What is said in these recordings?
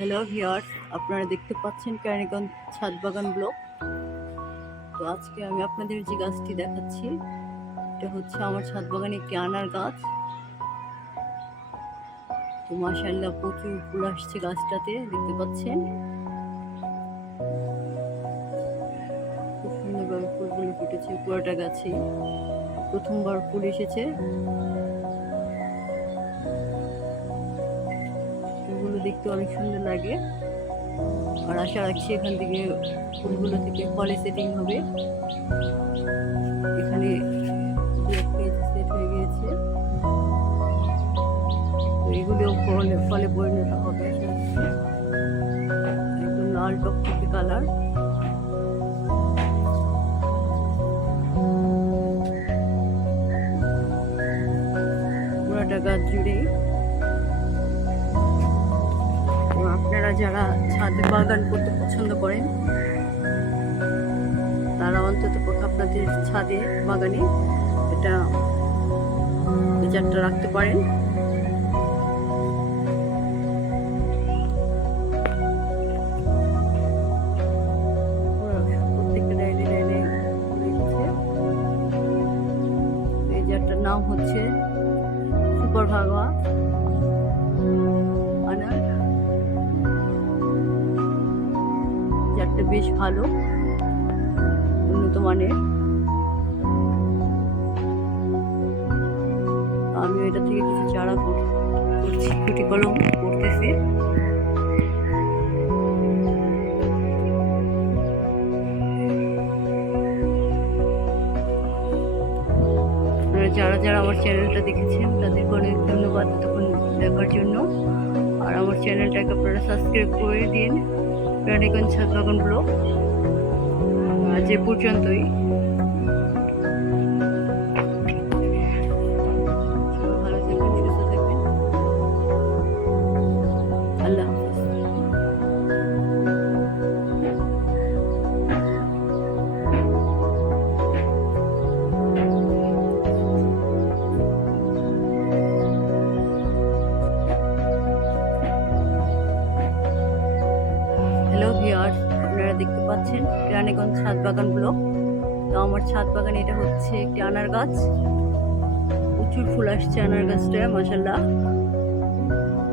Hello viewers আপনারা দেখতে পাচ্ছেন কেরানীগঞ্জ ছাদ বাগান ব্লক। তো আজকে আমি আপনাদের যে গাছটি দেখাচ্ছি, এটা হচ্ছে আমার ছাদ বাগানে একটি আনার গাছ। তো মাসাল্লাহ প্রচুর ফুল আসছে গাছটাতে, দেখতে পাচ্ছেন? খুব সুন্দরভাবে ফুলগুলো ফুটেছে পুরোটা গাছে প্রথমবার ফুল এসেছে। ফুলগুলো দেখতে অনেক সুন্দর লাগে। আর আশা রাখছি এখান থেকে ফুলগুলো থেকে ফলে সেটিং হবে। এখানে সেট হয়ে গিয়েছে। তো এগুলোও ফলে ফলে পরিণত হবে। একদম লাল টকটকে কালার। গাছ জুড়েই। আপনারা যারা ছাদে বাগান করতে পছন্দ করেন, তারা অন্তত আপনাদের ছাদে, বাগানে এটা এই চারটা রাখতে পারেন। নাম হচ্ছে সুপার ভাগোয়া বেশ ভালো, উন্নত মানের। আমি এটা থেকে কিছু চারা কর- করছি কুটি কলম করতেছি। যারা যারা আমার চ্যানেলটা দেখেছেন, তাদেরকে অনেক ধন্যবাদ তখন দেখার জন্য। আর আমার চ্যানেলটাকে আপনারা সাবস্ক্রাইব করে দিন। রানীগঞ্জ ছাদবাগান ব্লক আজ এ পর্যন্তই। আপনারা দেখতে পাচ্ছেন রানীগঞ্জ ছাদ বাগান ব্লক। তো আমার ছাদ বাগানে এটা হচ্ছে একটি আনার গাছ। প্রচুর ফুল আসছে আনার গাছটা মাসাল্লাহ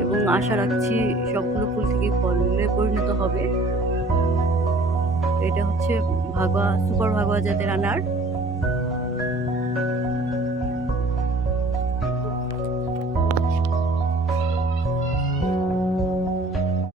এবং আশা রাখছি সবগুলো ফুল থেকে ফলে পরিণত হবে। এটা হচ্ছে ভাগোয়া সুপার ভাগোয়া জাতের আনার।